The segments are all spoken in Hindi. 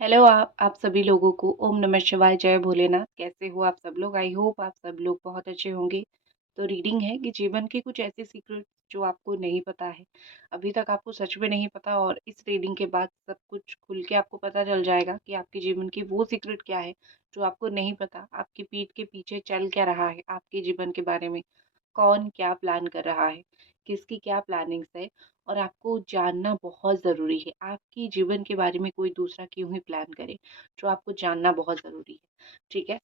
हेलो आप सभी लोगों को ओम नमः शिवाय जय भोलेनाथ। कैसे हो आप सब लोग? आई होप आप सब लोग बहुत अच्छे होंगे। तो रीडिंग है कि जीवन के कुछ ऐसे सीक्रेट जो आपको नहीं पता है, अभी तक आपको सच में नहीं पता, और इस रीडिंग के बाद सब कुछ खुल के आपको पता चल जाएगा कि आपके जीवन की वो सीक्रेट क्या है जो आपको नहीं पता। आपकी पीठ के पीछे चल क्या रहा है आपके जीवन के बारे में, कौन क्या प्लान कर रहा है, किसकी क्या प्लानिंग्स है, और आपको जानना बहुत ज़रूरी है। आपके जीवन के बारे में कोई दूसरा क्यों ही प्लान करे, जो आपको जानना बहुत ज़रूरी है। ठीक है,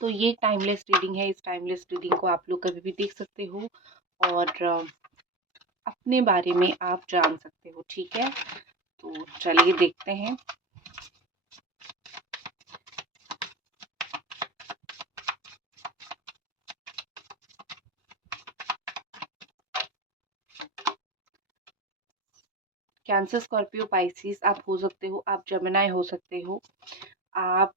तो ये टाइमलेस रीडिंग है। इस टाइमलेस रीडिंग को आप लोग कभी भी देख सकते हो और अपने बारे में आप जान सकते हो। ठीक है, तो चलिए देखते हैं। कैंसर, स्कॉर्पियो, पाइसिस आप हो सकते हो, आप जेमिनी हो सकते हो, आप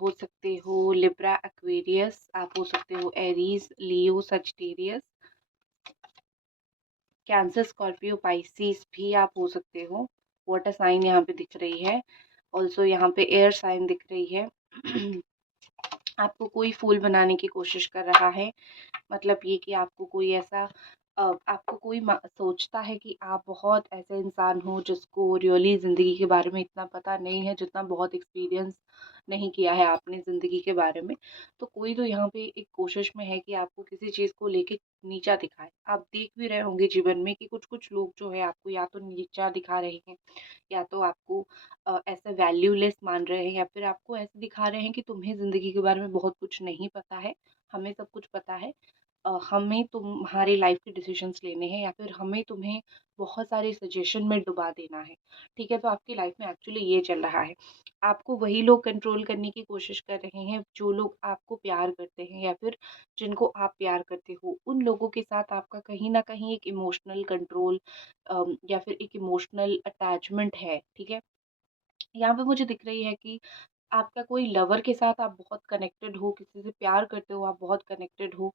हो सकते हो लिब्रा, एक्वेरियस, आप हो सकते हो एरीज, लियो, सजिटेरियस। कैंसर, स्कॉर्पियो, पाइसिस भी आप हो सकते हो। वाटर साइन यहाँ पे दिख रही है, ऑल्सो यहाँ पे एयर साइन दिख रही है। आपको कोई फूल बनाने की कोशिश कर रहा है, मतलब ये कि आपको कोई ऐसा आपको कोई सोचता है कि आप बहुत ऐसे इंसान हो जिसको रियली ज़िंदगी के बारे में इतना पता नहीं है, जितना बहुत एक्सपीरियंस नहीं किया है आपने ज़िंदगी के बारे में। तो कोई तो यहाँ पे एक कोशिश में है कि आपको किसी चीज़ को लेके नीचा दिखाए। आप देख भी रहे होंगे जीवन में कि कुछ कुछ लोग जो है आपको या तो नीचा दिखा रहे हैं, या तो आपको ऐसे वैल्यूलेस मान रहे हैं, या फिर आपको ऐसे दिखा रहे हैं कि तुम्हें ज़िंदगी के बारे में बहुत कुछ नहीं पता है, हमें सब कुछ पता है। हमें तुम्हारे लाइफ के डिसीजंस लेने हैं, या फिर हमें तुम्हें बहुत सारे सजेशन में डुबा देना है। ठीक है, तो आपकी लाइफ में एक्चुअली ये चल रहा है। आपको वही लोग कंट्रोल करने की कोशिश कर रहे हैं जो लोग आपको प्यार करते हैं, या फिर जिनको आप प्यार करते हो। उन लोगों के साथ आपका कहीं ना कहीं एक इमोशनल कंट्रोल या फिर एक इमोशनल अटैचमेंट है। ठीक है, यहाँ पे मुझे दिख रही है कि आपका कोई लवर के साथ आप बहुत कनेक्टेड हो, किसी से प्यार करते हो, आप बहुत कनेक्टेड हो,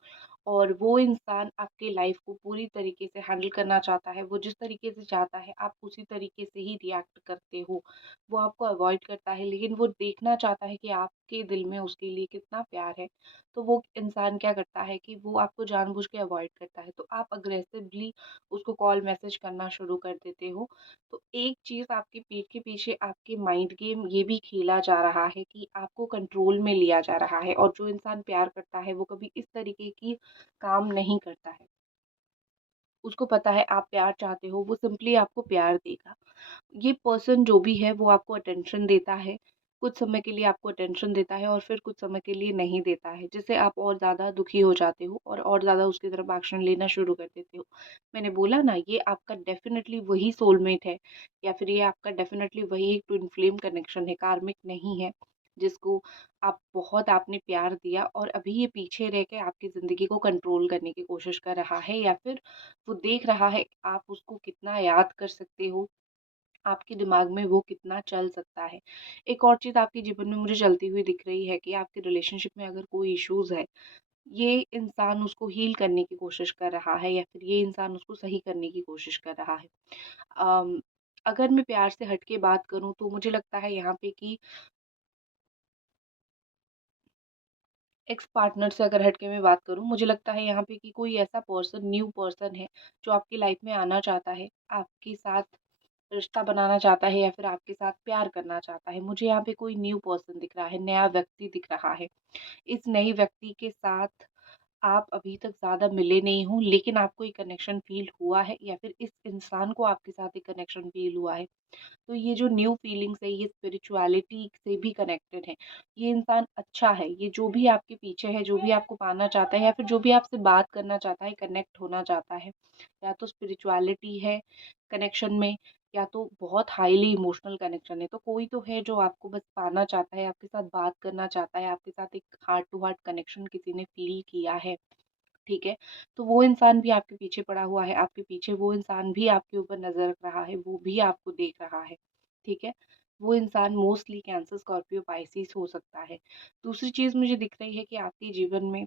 और वो इंसान आपके लाइफ को पूरी तरीके से हैंडल करना चाहता है। वो जिस तरीके से चाहता है आप उसी तरीके से ही रिएक्ट करते हो। वो आपको अवॉइड करता है, लेकिन वो देखना चाहता है कि आपके दिल में उसके लिए कितना प्यार है। तो वो इंसान क्या करता है कि वो आपको जानबूझ के अवॉइड करता है, तो आप अग्रेसिवली उसको कॉल मैसेज करना शुरू कर देते हो। तो एक चीज़ आपकी पीठ के पीछे आपके माइंड गेम ये भी खेला जा रहा है कि आपको कंट्रोल में लिया जा रहा है, और जो इंसान प्यार करता है वो कभी इस तरीके की काम नहीं करता है। उसको पता है आप प्यार चाहते हो, वो सिंपली आपको प्यार देगा। ये पर्सन जो भी है वो आपको अटेंशन देता है, कुछ समय के लिए आपको अटेंशन देता है और फिर कुछ समय के लिए नहीं देता है, जिससे आप और ज़्यादा दुखी हो जाते हो और ज़्यादा उसकी तरफ एक्शन लेना शुरू कर देते हो। मैंने बोला ना, ये आपका डेफ़िनेटली वही सोलमेट है, या फिर ये आपका डेफ़िनेटली वही एक ट्विन फ्लेम कनेक्शन है, कार्मिक नहीं है, जिसको आप बहुत आपने प्यार दिया और अभी ये पीछे रह के आपकी ज़िंदगी को कंट्रोल करने की कोशिश कर रहा है, या फिर वो देख रहा है आप उसको कितना याद कर सकते हो, आपके दिमाग में वो कितना चल सकता है। एक और चीज़ आपके जीवन में मुझे चलती हुई दिख रही है कि आपके रिलेशनशिप में अगर कोई इश्यूज़ है, ये इंसान उसको हील करने की कोशिश कर रहा है, या फिर ये इंसान उसको सही करने की कोशिश कर रहा है। अम, अगर मैं प्यार से हट के बात करूँ तो मुझे लगता है यहाँ पे कि एक्स पार्टनर से अगर हट के मैं बात करूँ, मुझे लगता है यहाँ पे कि कोई ऐसा पर्सन, न्यू पर्सन है, जो आपकी लाइफ में आना चाहता है, आपके साथ रिश्ता बनाना चाहता है, या फिर आपके साथ प्यार करना चाहता है। मुझे यहाँ पे कोई न्यू पर्सन दिख रहा है, नया व्यक्ति दिख रहा है। इस नए व्यक्ति के साथ आप अभी तक ज़्यादा मिले नहीं हो, लेकिन आपको एक कनेक्शन फ़ील हुआ है, या फिर इस इंसान को आपके साथ एक कनेक्शन फ़ील हुआ है। तो ये जो न्यू फीलिंग्स है, ये स्पिरिचुअलिटी से भी कनेक्टेड है। ये इंसान अच्छा है, ये जो भी आपके पीछे है, जो भी आपको पाना चाहता है, या फिर जो भी आपसे बात करना चाहता है, कनेक्ट होना चाहता है, या तो स्पिरिचुअलिटी है कनेक्शन में, या तो बहुत हाईली इमोशनल कनेक्शन है। तो कोई तो है जो आपको बस पाना चाहता है, आपके साथ बात करना चाहता है, आपके साथ एक हार्ट टू हार्ट कनेक्शन किसी ने फ़ील किया है। ठीक है? तो वो इंसान भी आपके पीछे पड़ा हुआ है, आपके पीछे वो इंसान भी आपके ऊपर नज़र रख रहा है, वो भी आपको देख रहा है। ठीक है? वो इंसान मोस्टली कैंसर, स्कॉर्पियो, पाइसेस हो सकता है। दूसरी चीज़ मुझे दिख रही है कि आपके जीवन में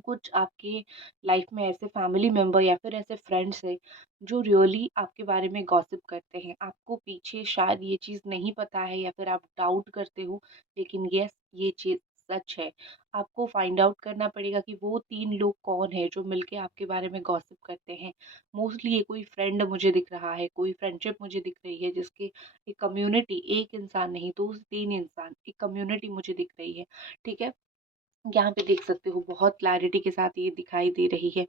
कुछ आपके लाइफ में ऐसे फैमिली मेंबर या फिर ऐसे फ्रेंड्स हैं जो रियली आपके बारे में गॉसिप करते हैं। आपको पीछे शायद ये चीज़ नहीं पता है या फिर आप डाउट करते हो, लेकिन यस, ये चीज़ सच है। आपको फाइंड आउट करना पड़ेगा कि वो 3 लोग कौन हैं जो मिलके आपके बारे में गॉसिप करते हैं। मोस्टली ये कोई फ्रेंड मुझे दिख रहा है, कोई फ्रेंडशिप मुझे दिख रही है जिसकी एक कम्युनिटी, एक इंसान नहीं 2 से 3 इंसान, एक कम्युनिटी मुझे दिख रही है। ठीक है? यहाँ पे देख सकते हो बहुत क्लैरिटी के साथ ये दिखाई दे रही है।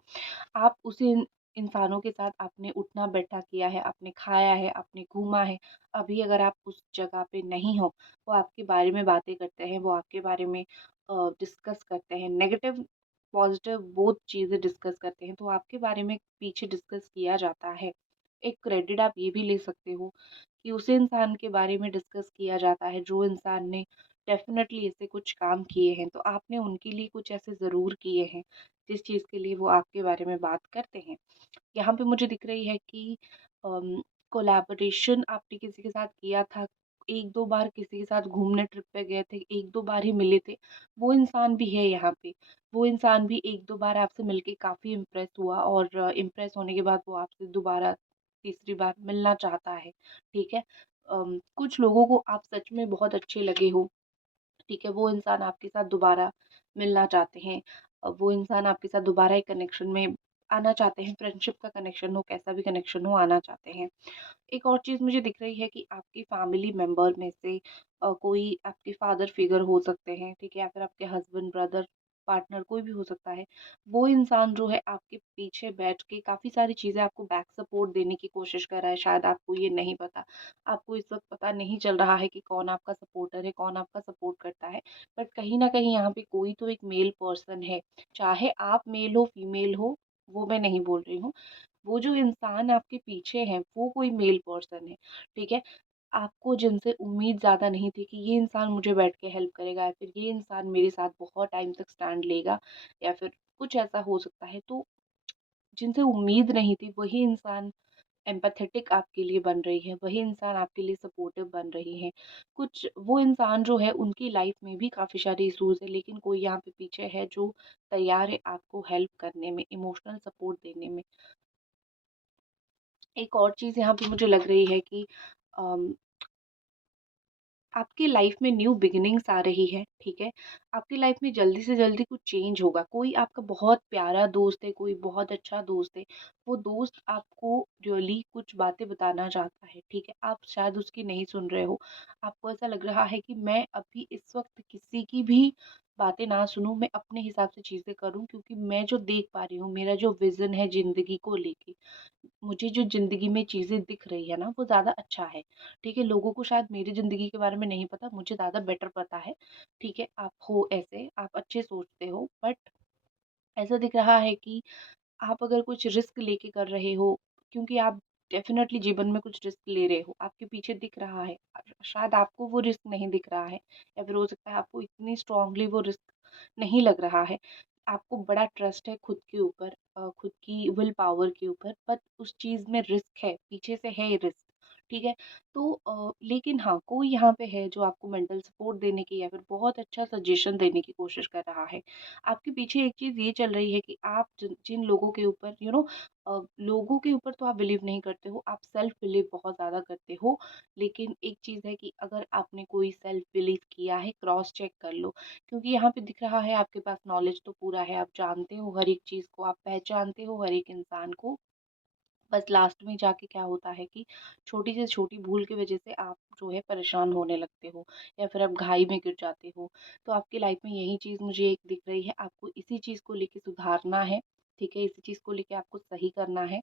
आप उसी इंसानों के साथ आपने उठना-बैठा किया है, आपने खाया है, आपने घूमा है। अभी अगर आप उस जगह पे नहीं हो, वो आपके बारे में बातें करते हैं, वो आपके बारे में डिस्कस करते हैं, नेगेटिव, पॉज़िटिव बोथ चीज़ें डिस्कस करते हैं, तो आपके बारे में पीछे डिस्कस किया जाता है। एक क्रेडिट आप ये भी ले सकते हो कि उस इंसान के बारे में डिस्कस किया जाता है, जो इंसान ने डेफ़िनेटली ऐसे कुछ काम किए हैं, तो आपने उनके लिए कुछ ऐसे ज़रूर किए हैं, जिस चीज़ के लिए वो आपके बारे में बात करते हैं। यहाँ पे मुझे दिख रही है कि कोलैबोरेशन आपने किसी के साथ किया था, 1-2 बार किसी के साथ घूमने ट्रिप पे गए थे, 1-2 बार ही मिले थे, वो इंसान भी है यहाँ पे। वो इंसान भी 1-2 बार आपसे मिलके काफ़ी इम्प्रेस हुआ और इम्प्रेस होने के बाद वो आपसे दोबारा तीसरी बार मिलना चाहता है, ठीक है? कुछ लोगों को आप सच में बहुत अच्छे लगे हो, ठीक है, वो इंसान आपके साथ दोबारा मिलना चाहते हैं। वो इंसान आपके साथ दोबारा एक कनेक्शन में आना चाहते हैं, फ्रेंडशिप का कनेक्शन हो, कैसा भी कनेक्शन हो, आना चाहते हैं। एक और चीज़ मुझे दिख रही है कि आपकी फैमिली मेंबर में से कोई आपके फादर फिगर हो सकते हैं, ठीक है? या फिर आपके हस्बैंड, ब्रदर, पार्टनर कोई भी हो सकता है। वो इंसान जो है आपके पीछे बैठ के काफ़ी सारी चीज़ें आपको बैक सपोर्ट देने की कोशिश कर रहा है, शायद आपको ये नहीं पता। आपको इस वक़्त पता नहीं चल रहा है कि कौन आपका सपोर्टर है, कौन आपका सपोर्ट करता है। बट कहीं न कहीं यहाँ पे कोई तो एक मेल पर्सन है, चाहे आप मेल हो, फीमेल हो, वो मैं नहीं बोल रही हूँ। वो जो इंसान आपके पीछे है, वो कोई मेल पर्सन है, ठीक है? आपको जिनसे उम्मीद ज़्यादा नहीं थी कि ये इंसान मुझे बैठ के हेल्प करेगा या फिर ये इंसान मेरे साथ बहुत टाइम तक स्टैंड लेगा या फिर कुछ ऐसा हो सकता है, तो जिनसे उम्मीद नहीं थी, वही इंसान एम्पैथेटिक आपके लिए बन रही है, वही इंसान आपके लिए सपोर्टिव बन रही है। कुछ वो इंसान जो है उनकी लाइफ में भी काफ़ी सारे इश्यूज़ हैं, लेकिन कोई यहाँ पे पीछे है जो तैयार है आपको हेल्प करने में, इमोशनल सपोर्ट देने में। एक और चीज़ यहाँ पे मुझे लग रही है कि अम, आपकी लाइफ में न्यू बिगिनिंग्स आ रही है, ठीक है? आपकी लाइफ में जल्दी से जल्दी कुछ चेंज होगा। कोई आपका बहुत प्यारा दोस्त है, कोई बहुत अच्छा दोस्त है, वो दोस्त आपको रियली कुछ बातें बताना चाहता है, ठीक है? आप शायद उसकी नहीं सुन रहे हो। आपको ऐसा लग रहा है कि मैं अभी इस वक़्त किसी की भी बातें ना सुनूँ, मैं अपने हिसाब से चीज़ें करूँ क्योंकि मैं जो देख पा रही हूँ, मेरा जो विज़न है ज़िंदगी को लेके, मुझे जो ज़िंदगी में चीज़ें दिख रही है ना, वो ज़्यादा अच्छा है, ठीक है? लोगों को शायद मेरी ज़िंदगी के बारे में नहीं पता, मुझे ज़्यादा बेटर पता है, ठीक है? आप हो ऐसे, आप अच्छे सोचते हो, बट ऐसा दिख रहा है कि आप अगर कुछ रिस्क लेके कर रहे हो, क्योंकि आप डेफ़िनेटली जीवन में कुछ रिस्क ले रहे हो, आपके पीछे दिख रहा है। शायद आपको वो रिस्क नहीं दिख रहा है या फिर हो सकता है आपको इतनी स्ट्रॉन्गली वो रिस्क नहीं लग रहा है। आपको बड़ा ट्रस्ट है खुद के ऊपर, खुद की विल पावर के ऊपर, बट उस चीज़ में रिस्क है, पीछे से है रिस्क, ठीक है? तो लेकिन हाँ, कोई यहाँ पे है जो आपको मेंटल सपोर्ट देने की या फिर बहुत अच्छा सजेशन देने की कोशिश कर रहा है। आपके पीछे एक चीज़ ये चल रही है कि आप जिन जिन लोगों के ऊपर लोगों के ऊपर तो आप बिलीव नहीं करते हो, आप सेल्फ बिलीव बहुत ज़्यादा करते हो। लेकिन एक चीज़ है कि अगर आपने कोई सेल्फ बिलीव किया है, क्रॉस चेक कर लो। क्योंकि यहाँ पे दिख रहा है आपके पास नॉलेज तो पूरा है, आप जानते हो हर एक चीज़ को, आप पहचानते हो हर एक इंसान को। बस लास्ट में जाके क्या होता है कि छोटी से छोटी भूल की वजह से आप जो है परेशान होने लगते हो या फिर आप घाई में गिर जाते हो। तो आपकी लाइफ में यही चीज़ मुझे एक दिख रही है, आपको इसी चीज़ को लेके सुधारना है, ठीक है? इसी चीज़ को लेके आपको सही करना है।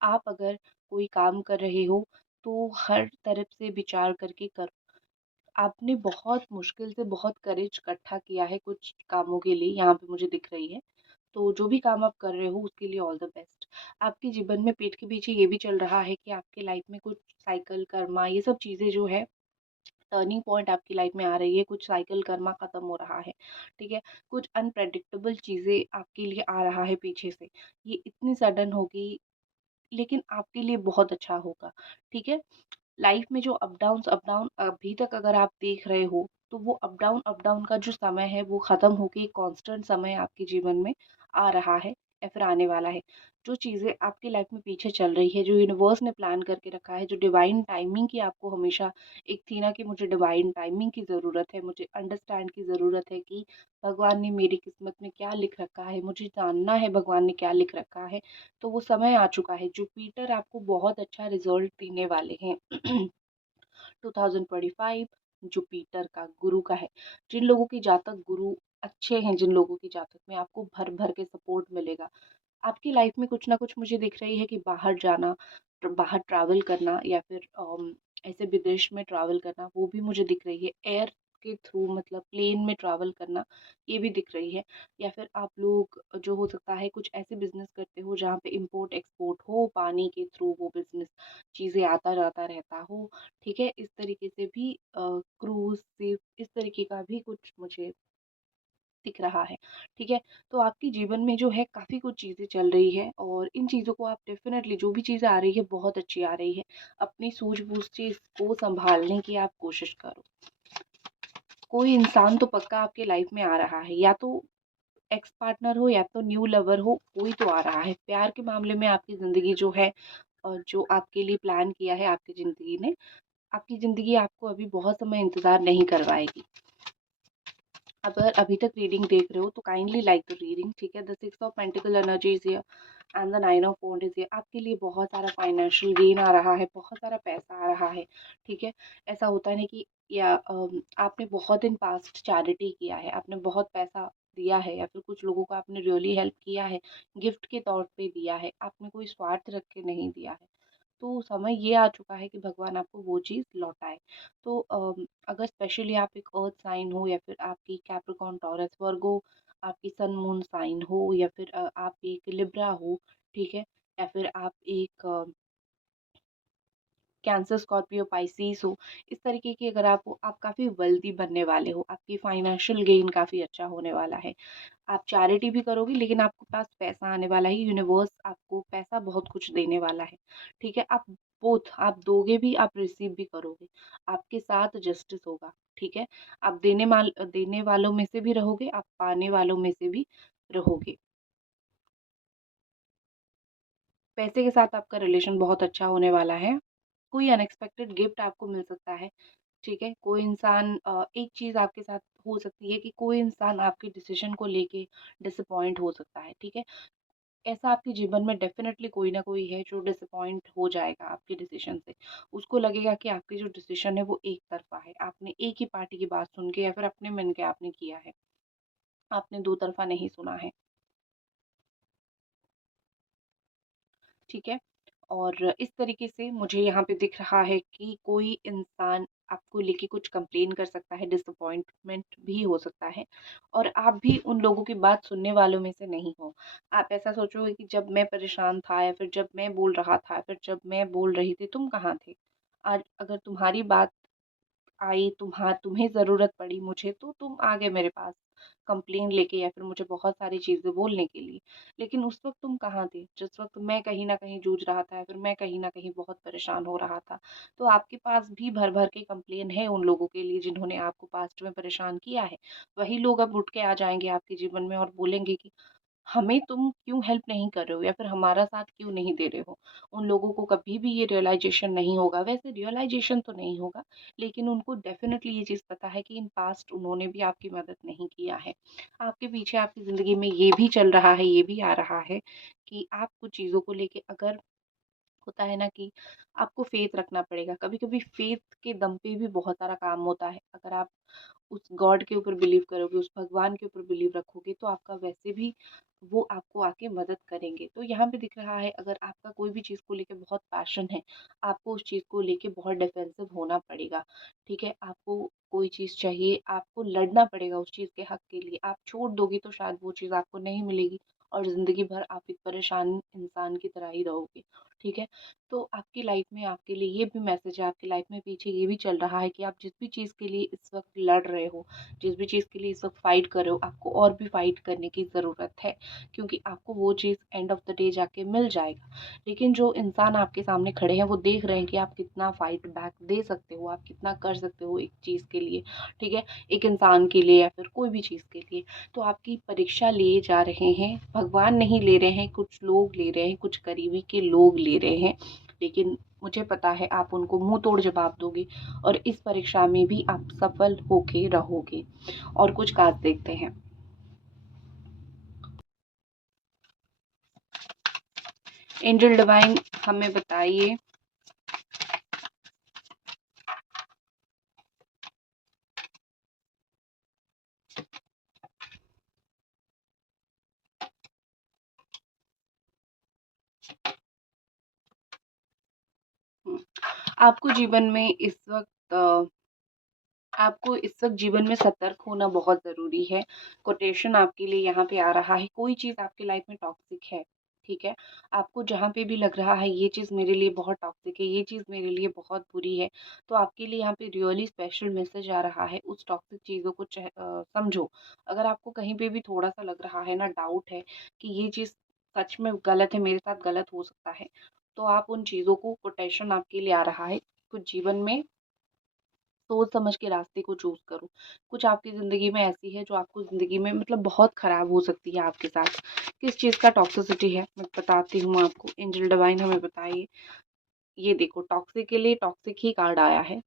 आप अगर कोई काम कर रहे हो, तो हर तरफ से विचार करके करो। आपने बहुत मुश्किल से बहुत करेज इकट्ठा किया है कुछ कामों के लिए, यहाँ पे मुझे दिख रही है। तो जो भी काम आप कर रहे हो उसके लिए ऑल द बेस्ट। आपके जीवन में पीठ के पीछे ये भी चल रहा है कि आपके लाइफ में कुछ साइकिल, कर्मा ये सब चीज़ें जो है टर्निंग पॉइंट आपकी लाइफ में आ रही है, कुछ साइकिल, कर्मा खत्म हो रहा है, ठीक है? कुछ अनप्रेडिक्टेबल चीज़ें आपके लिए आ रहा है पीछे से। ये इतनी सडन होगी लेकिन आपके लिए बहुत अच्छा होगा, ठीक है? लाइफ में जो अप डाउन अभी तक अगर आप देख रहे हो, तो वो अप डाउन का जो समय है वो ख़त्म होके एक कांस्टेंट समय आपके जीवन में आ रहा है या फिर आने वाला है। जो चीज़ें आपकी लाइफ में पीछे चल रही है, जो यूनिवर्स ने प्लान करके रखा है, जो डिवाइन टाइमिंग की आपको हमेशा एक थी ना कि मुझे डिवाइन टाइमिंग की ज़रूरत है, मुझे अंडरस्टैंड की ज़रूरत है कि भगवान ने मेरी किस्मत में क्या लिख रखा है, मुझे जानना है भगवान ने क्या लिख रखा है। तो वो समय आ चुका है। जुपिटर आपको बहुत अच्छा रिजल्ट देने वाले हैं। 2025 जुपिटर का गुरु का है। जिन लोगों की जातक गुरु अच्छे हैं, जिन लोगों की जातक में आपको भर भर के सपोर्ट मिलेगा। आपकी लाइफ में कुछ ना कुछ मुझे दिख रही है कि बाहर जाना, बाहर ट्रैवल करना या फिर ऐसे विदेश में ट्रैवल करना, वो भी मुझे दिख रही है। एयर के थ्रू मतलब प्लेन में ट्रैवल करना, ये भी दिख रही है। या फिर आप लोग जो हो सकता है कुछ ऐसे बिजनेस करते हो जहाँ पे इंपोर्ट एक्सपोर्ट हो, पानी के थ्रू वो बिजनेस चीज़ें आता जाता रहता हो। ठीक है, इस तरीके से भी क्रूज शिप इस तरीके का भी कुछ मुझे दिख रहा है। ठीक है, तो आपके जीवन में जो है काफ़ी कुछ चीज़ें चल रही है और इन चीज़ों को आप डेफ़िनेटली जो भी चीज़ें आ रही है बहुत अच्छी आ रही है। अपनी सूझबूझ से इसको सँभालने की आप कोशिश करो। कोई इंसान तो पक्का आपके लाइफ़ में आ रहा है, या तो एक्स पार्टनर हो या तो न्यू लवर हो, कोई तो आ रहा है। प्यार के मामले में आपकी ज़िंदगी जो है और जो आपके लिए प्लान किया है आपकी ज़िंदगी ने, आपकी ज़िंदगी आपको अभी बहुत समय इंतज़ार नहीं करवाएगी। अगर अभी तक रीडिंग देख रहे हो तो काइंडली लाइक द रीडिंग। ठीक है, the 6 of potential energy is here and the 9 of wand is here. आपके लिए बहुत सारा फाइनेंशियल गेन आ रहा है, बहुत सारा पैसा आ रहा है। ठीक है, ऐसा होता है ना कि या आपने बहुत इन पास्ट चैरिटी किया है, आपने बहुत पैसा दिया है या फिर कुछ लोगों को आपने रियली हेल्प किया है, गिफ्ट के तौर पे दिया है, आपने कोई स्वार्थ रख के नहीं दिया है। तो समय ये आ चुका है कि भगवान आपको वो चीज़ लौटाए। तो अगर स्पेशली आप एक अर्थ साइन हो या फिर आपकी कैप्रिकॉर्न, टॉरस, वर्गो आपकी सन मून साइन हो या फिर आप एक लिब्रा हो, ठीक है? या फिर आप एक कैंसर, स्कॉर्पियो, पाइसेस हो, इस तरीके की अगर आप हो, आप काफ़ी वेल्दी बनने वाले हो, आपकी फाइनेंशियल गेन काफ़ी अच्छा होने वाला है। आप चैरिटी भी करोगे लेकिन आपके पास पैसा आने वाला है, यूनिवर्स आपको पैसा बहुत कुछ देने वाला है। ठीक है, आप बोथ आप दोगे भी, आप रिसीव भी करोगे। आपके साथ जस्टिस होगा। ठीक है, आप देने वालों में से भी रहोगे, आप पाने वालों में से भी रहोगे। पैसे के साथ आपका रिलेशन बहुत अच्छा होने वाला है। कोई अनएक्सपेक्टेड गिफ्ट आपको मिल सकता है। ठीक है, कोई इंसान एक चीज़ आपके साथ हो सकती है कि कोई इंसान आपके डिसीजन को लेके डिसअपॉइंट हो सकता है। ठीक है, ऐसा आपके जीवन में डेफ़िनेटली कोई ना कोई है जो डिसअपॉइंट हो जाएगा आपके डिसीजन से। उसको लगेगा कि आपकी जो डिसीजन है वो एक तरफ़ा है। आपने एक ही पार्टी की बात सुन के या फिर अपने मन के आपने किया है। आपने दो तरफ़ा नहीं सुना है। ठीक है? और इस तरीके से मुझे यहाँ पे दिख रहा है कि कोई इंसान आपको लेके कुछ कंप्लेन कर सकता है, डिसअपॉइंटमेंट भी हो सकता है और आप भी उन लोगों की बात सुनने वालों में से नहीं हो। आप ऐसा सोचोगे कि जब मैं परेशान था या फिर जब मैं बोल रहा था, फिर जब मैं बोल रही थी, तुम कहाँ थे? आज अगर तुम्हारी बात आई, तुम्हें ज़रूरत पड़ी मुझे, तो तुम आ गए मेरे पास कंप्लेन लेके या फिर मुझे बहुत सारी चीज़ें बोलने के लिए। लेकिन उस वक़्त तुम कहाँ थे? जिस वक़्त मैं कहीं न कहीं जूझ रहा था या फिर मैं कहीं न कहीं बहुत परेशान हो रहा था। तो आपके पास भी भर-भर के कंप्लेन है उन लोगों के लिए जिन्होंने आपको पास्ट में परेशान किया है। वही लोग अब उठ के आ जाएँगे आपके जीवन में और बोलेंगे कि हमें तुम क्यों हेल्प नहीं कर रहे हो या फिर हमारा साथ क्यों नहीं दे रहे हो। उन लोगों को कभी भी ये रियलाइज़ेशन नहीं होगा, वैसे रियलाइज़ेशन तो नहीं होगा, लेकिन उनको डेफ़िनेटली ये चीज़ पता है कि इन पास्ट उन्होंने भी आपकी मदद नहीं किया है। आपके पीछे आपकी ज़िंदगी में ये भी चल रहा है, ये भी आ रहा है कि आप कुछ चीज़ों को लेके अगर होता है ना कि आपको फ़ेथ रखना पड़ेगा। कभी-कभी फ़ेथ के दम पे भी बहुत सारा काम होता है। अगर आप उस गॉड के ऊपर बिलीव करोगे, उस भगवान के ऊपर बिलीव रखोगे तो आपका वैसे भी वो आपको आके मदद करेंगे। तो यहाँ पे दिख रहा है अगर आपका कोई भी चीज़ को लेके बहुत पैशन है, आपको उस चीज़ को लेके बहुत डिफेंसिव होना पड़ेगा। ठीक है? आपको कोई चीज़ चाहिए, आपको लड़ना पड़ेगा उस चीज़ के हक के लिए। आप छोड़ दोगे तो शायद वो चीज़ आपको नहीं मिलेगी और ज़िंदगी भर आप एक परेशान इंसान की तरह ही रहोगे। ठीक है? तो आपकी लाइफ में आपके लिए ये भी मैसेज है, आपकी लाइफ में पीछे ये भी चल रहा है कि आप जिस भी चीज़ के लिए इस वक़्त लड़ रहे हो, जिस भी चीज़ के लिए इस वक़्त फ़ाइट कर रहे हो, आपको और भी फ़ाइट करने की ज़रूरत है, क्योंकि आपको वो चीज़ एंड ऑफ़ द डे जाके मिल जाएगा। लेकिन जो इंसान आपके सामने खड़े हैं, वो देख रहे हैं कि आप कितना फ़ाइट बैक दे सकते हो, आप कितना कर सकते हो एक चीज़ के लिए, ठीक है? एक इंसान के लिए या फिर कोई भी चीज़ के लिए। तो आपकी परीक्षा लिए जा रहे हैं, भगवान नहीं ले रहे हैं, कुछ लोग ले रहे हैं, कुछ करीबी के लोग ले रहे हैं, लेकिन मुझे पता है आप उनको मुंह तोड़ जवाब दोगे और इस परीक्षा में भी आप सफल होके रहोगे। और कुछ कार्ड देखते हैं। एंजल डिवाइन हमें बताइए आपको जीवन में इस वक्त आपको इस वक्त जीवन में सतर्क होना बहुत ज़रूरी है। कोटेशन आपके लिए यहाँ पे आ रहा है, कोई चीज़ आपकी लाइफ में टॉक्सिक है, ठीक है? आपको जहाँ पे भी लग रहा है ये चीज़ मेरे लिए बहुत टॉक्सिक है, ये चीज़ मेरे लिए बहुत बुरी है, तो आपके लिए यहाँ पे रियली स्पेशल मैसेज आ रहा है, उस टॉक्सिक चीज़ों को समझो। अगर आपको कहीं पे भी थोड़ा-सा लग रहा है ना, डाउट है कि ये चीज़ सच में गलत है, मेरे साथ गलत हो सकता है, तो आप उन चीज़ों को कोटेशन आपके लिए आ रहा है, कुछ जीवन में सोच समझ के रास्ते को चूज़ करो। कुछ आपकी ज़िंदगी में ऐसी है जो आपको ज़िंदगी में मतलब बहुत ख़राब हो सकती है आपके साथ। किस चीज़ का टॉक्सिसिटी है मैं बताती हूँ आपको। एंजल डिवाइन हमें बताइए। ये देखो टॉक्सिक के लिए टॉक्सिक ही कार्ड आया है।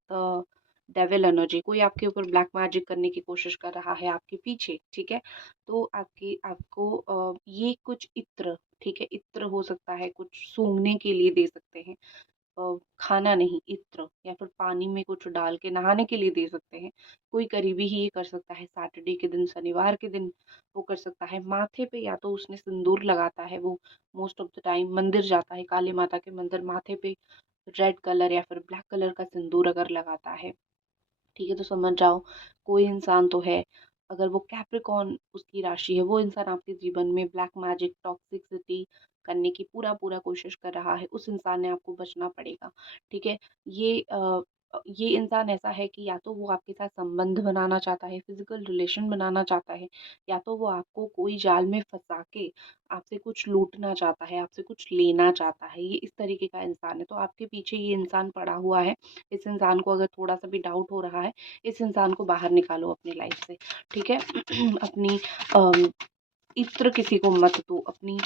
डेविल एनर्जी, कोई आपके ऊपर ब्लैक मैजिक करने की कोशिश कर रहा है आपके पीछे, ठीक है? तो आपको ये कुछ इत्र, ठीक है? इत्र हो सकता है, कुछ सूंघने के लिए दे सकते हैं। खाना नहीं, इत्र या फिर पानी में कुछ डाल के नहाने के लिए दे सकते हैं। कोई करीबी ही ये कर सकता है, सैटरडे के दिन, शनिवार के दिन वो कर सकता है। माथे पे या तो उसने सिंदूर लगाता है, वो मोस्ट ऑफ द टाइम मंदिर जाता है, काली माता के मंदिर, माथे पे रेड कलर या फिर ब्लैक कलर का सिंदूर अगर लगाता है, ठीक है? तो समझ जाओ कोई इंसान तो है। अगर वो कैप्रिकॉर्न उसकी राशि है, वो इंसान आपके जीवन में ब्लैक मैजिक, टॉक्सिसिटी करने की पूरा कोशिश कर रहा है, उस इंसान ने आपको बचना पड़ेगा, ठीक है? ये इंसान ऐसा है कि या तो वो आपके साथ संबंध बनाना चाहता है, फिजिकल रिलेशन बनाना चाहता है, या तो वो आपको कोई जाल में फंसा के आपसे कुछ लूटना चाहता है, आपसे कुछ लेना चाहता है। ये इस तरीके का इंसान है, तो आपके पीछे ये इंसान पड़ा हुआ है। इस इंसान को अगर थोड़ा-सा भी डाउट हो रहा है, इस इंसान को बाहर निकालो अपनी लाइफ से, ठीक है? अपनी अम, इत्र किसी को मत दो, अपनी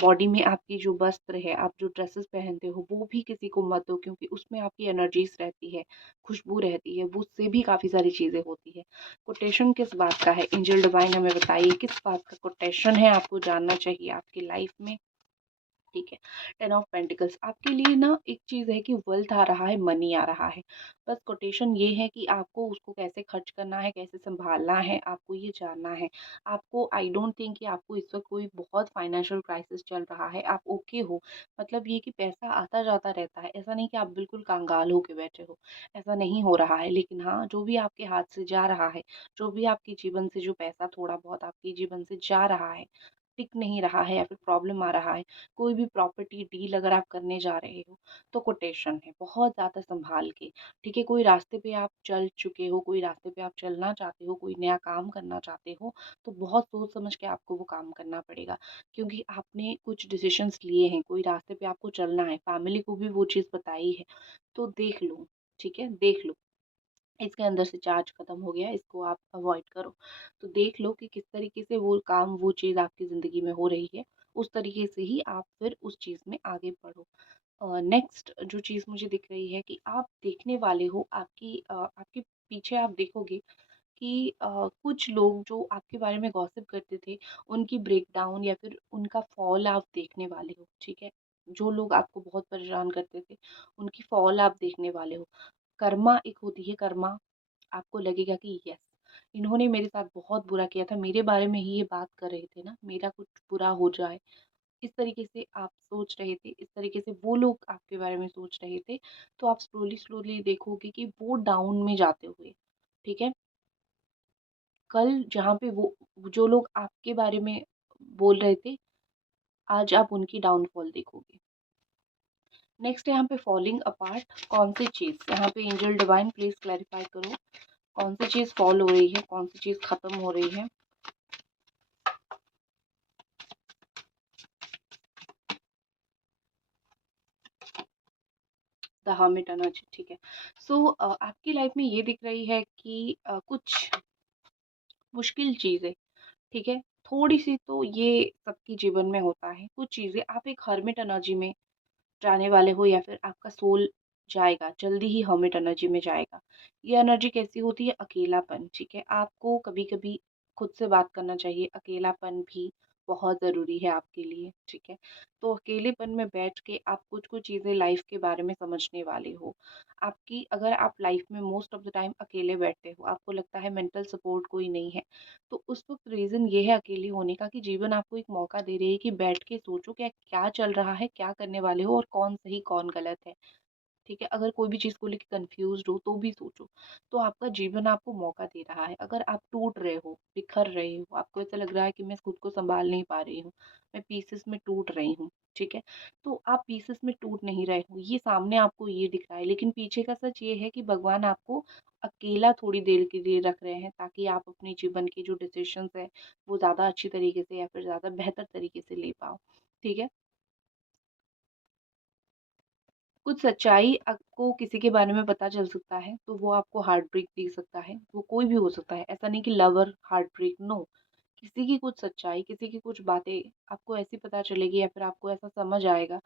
बॉडी में आपकी जो वस्त्र है, आप जो ड्रेसेस पहनते हो, वो भी किसी को मत दो, क्योंकि उसमें आपकी एनर्जीज़ रहती है, खुशबू रहती है, वो उससे भी काफ़ी सारी चीज़ें होती है। कोटेशन किस बात का है? एंजल डिवाइन हमें बताइए किस बात का कोटेशन है, आपको जानना चाहिए आपकी लाइफ में? ठीक है। 10 ऑफ पेंटिकल्स आपके लिए ना एक चीज़ है कि वेल्थ आ रहा है, मनी आ रहा है। बस कोटेशन ये है कि आपको उसको कैसे खर्च करना है, कैसे सँभालना है, आपको ये जानना है। आपको आई डोंट थिंक कि आपको इस वक़्त कोई बहुत फाइनेंशियल क्राइसिस चल रहा है, आप ओके हो। मतलब ये कि पैसा आता-जाता रहता है, ऐसा नहीं कि आप बिल्कुल कंगाल होके बैठे हो, ऐसा नहीं हो रहा है। लेकिन हाँ, जो भी आपके हाथ से जा रहा है, जो भी आपके जीवन से जो पैसा थोड़ा बहुत आपके जीवन से जा रहा है, टिक नहीं रहा है या फिर प्रॉब्लम आ रहा है, कोई भी प्रॉपर्टी डील अगर आप करने जा रहे हो, तो कोटेशन है, बहुत ज़्यादा सँभाल के, ठीक है? कोई रास्ते पे आप चल चुके हो, कोई रास्ते पे आप चलना चाहते हो, कोई नया काम करना चाहते हो, तो बहुत सोच समझ के आपको वो काम करना पड़ेगा, क्योंकि आपने कुछ डिसीज़न्स लिए हैं, कोई रास्ते पे आपको चलना है, फैमिली को भी वो चीज़ बताई है, तो देख लो, ठीक है? देख लो। इसके अंदर से चार्ज खत्म हो गया है, इसको आप अवॉइड करो। तो देख लो कि किस तरीके से वो काम, वो चीज़ आपकी ज़िंदगी में हो रही है, उस तरीके से ही आप फिर उस चीज़ में आगे बढ़ो। नेक्स्ट जो चीज़ मुझे दिख रही है कि आप देखने वाले हो, आपके पीछे आप देखोगे कि कुछ लोग जो आपके बारे में गॉसिप करते थे, उनकी ब्रेकडाउन या फिर उनका फॉल आप देखने वाले हो, ठीक है? जो लोग आपको बहुत परेशान करते थे, उनकी फॉल आप देखने वाले हो। कर्मा एक होती है, कर्मा आपको लगेगा कि यस, इन्होंने मेरे साथ बहुत बुरा किया था, मेरे बारे में ही ये बात कर रहे थे ना, मेरा कुछ बुरा हो जाए, इस तरीके से आप सोच रहे थे, इस तरीके से वो लोग आपके बारे में सोच रहे थे, तो आप स्लोली देखोगे कि वो डाउन में जाते हुए, ठीक है? कल जहाँ पे वो जो लोग आपके बारे में बोल रहे थे, आज आप उनकी डाउनफॉल देखोगे। नेक्स्ट यहाँ पे फॉलिंग अपार्ट, कौन सी चीज़, यहाँ पे एंजल डिवाइन प्लीज क्लैरिफाई करो, कौन सी चीज़ फॉल हो रही है, कौन सी चीज़ खत्म हो रही है। द हर्मिट एनर्जी, ठीक है। सो आपकी लाइफ में ये दिख रही है कि कुछ मुश्किल चीज़ें, ठीक है, थोड़ी-सी तो ये सबके जीवन में होता है। कुछ चीज़ें आप एक हर्मिट एनर्जी में जाने वाले हो या फिर आपका सोल जाएगा, जल्दी ही हर्मिट एनर्जी में जाएगा। ये एनर्जी कैसी होती है? अकेलापन, ठीक है। आपको कभी-कभी खुद से बात करना चाहिए, अकेलापन भी बहुत ज़रूरी है आपके लिए, ठीक है। तो अकेलेपन में बैठ के आप कुछ-कुछ चीज़ें लाइफ़ के बारे में समझने वाले हो। आपकी अगर आप लाइफ़ में मोस्ट ऑफ द टाइम अकेले बैठते हो, आपको लगता है मेंटल सपोर्ट कोई नहीं है, तो उस वक़्त रीज़न ये है अकेले होने का कि जीवन आपको एक मौका दे रही है कि बैठ के सोचो क्या क्या चल रहा है, क्या करने वाले हो और कौन सही कौन गलत है। ठीक है? अगर कोई भी चीज़ को लेके कन्फ्यूज़्ड हो तो भी सोचो। तो आपका जीवन आपको मौका दे रहा है। अगर आप टूट रहे हो, बिखर रहे हो, आपको ऐसा लग रहा है कि मैं खुद को सँभाल नहीं पा रही हूँ, मैं पीसेस में टूट रही हूँ, ठीक है? तो आप पीसेस में टूट नहीं रहे हो, ये सामने आपको ये दिख रहा है, लेकिन पीछे का सच ये है कि भगवान आपको अकेला थोड़ी देर के लिए रख रहे हैं ताकि आप अपने जीवन के जो डिसीज़न्स हैं, वो ज़्यादा अच्छी तरीके से या फिर ज़्यादा बेहतर तरीके से ले पाओ, ठीक है? कुछ सच्चाई आपको किसी के बारे में पता चल सकता है, तो वो आपको हार्ट ब्रेक दे सकता है, वो कोई भी हो सकता है, ऐसा नहीं कि लवर हार्ट ब्रेक, नो। किसी की कुछ सच्चाई, किसी की कुछ बातें आपको ऐसी पता चलेगी या फिर आपको ऐसा समझ आएगा,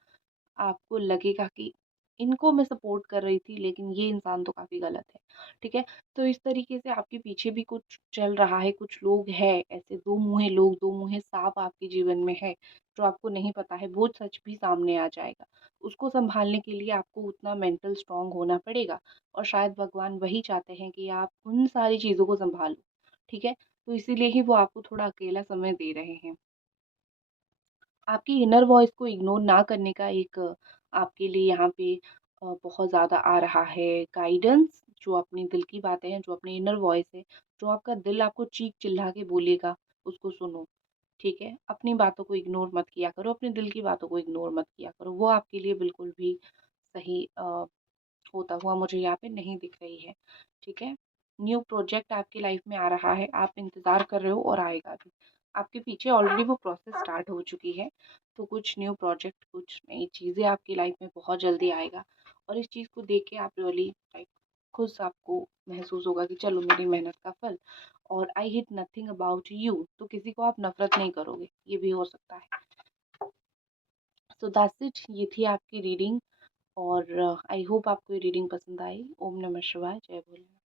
आपको लगेगा कि इनको मैं सपोर्ट कर रही थी लेकिन ये इंसान तो काफ़ी गलत है, ठीक है? तो इस तरीके से आपके पीछे भी कुछ चल रहा है, कुछ लोग हैं ऐसे दो मुँहे लोग, दो मुँहे साँप आपके जीवन में है, जो आपको नहीं पता है, वो सच भी सामने आ जाएगा। उसको सँभालने के लिए आपको उतना मेंटल स्ट्रॉन्ग होना पड़ेगा और शायद भगवान वही चाहते हैं कि आप उन सारी चीज़ों को सँभालो, ठीक है? तो इसीलिए ही वो आपको थोड़ा अकेला समय दे रहे हैं। आपकी इनर वॉइस को इग्नोर ना करने का एक आपके लिए यहाँ पे बहुत ज़्यादा आ रहा है गाइडेंस, जो अपनी दिल की बातें हैं, जो अपनी इनर वॉइस है, जो आपका दिल आपको चीख-चिल्ला के बोलेगा, उसको सुनो, ठीक है? अपनी बातों को इग्नोर मत किया करो, अपने दिल की बातों को इग्नोर मत किया करो, वो आपके लिए बिल्कुल भी सही होता हुआ मुझे यहाँ पे नहीं दिख रही है, ठीक है? न्यू प्रोजेक्ट आपकी लाइफ में आ रहा है, आप इंतज़ार कर रहे हो और आएगा भी। आपके पीछे ऑलरेडी वो प्रोसेस स्टार्ट हो चुकी है, तो कुछ न्यू प्रोजेक्ट, कुछ नई चीज़ें आपकी लाइफ में बहुत जल्दी आएगा और इस चीज़ को देख के आप रियली लाइक खुश आपको महसूस होगा कि चलो मेरी मेहनत का फल, और I hate nothing about you, तो किसी को आप नफ़रत नहीं करोगे, ये भी हो सकता है। सो दैट्स इट, ये थी आपकी रीडिंग और आई होप आपको ये रीडिंग पसंद आई। ओम नमः शिवाय, जय भोलेनाथ।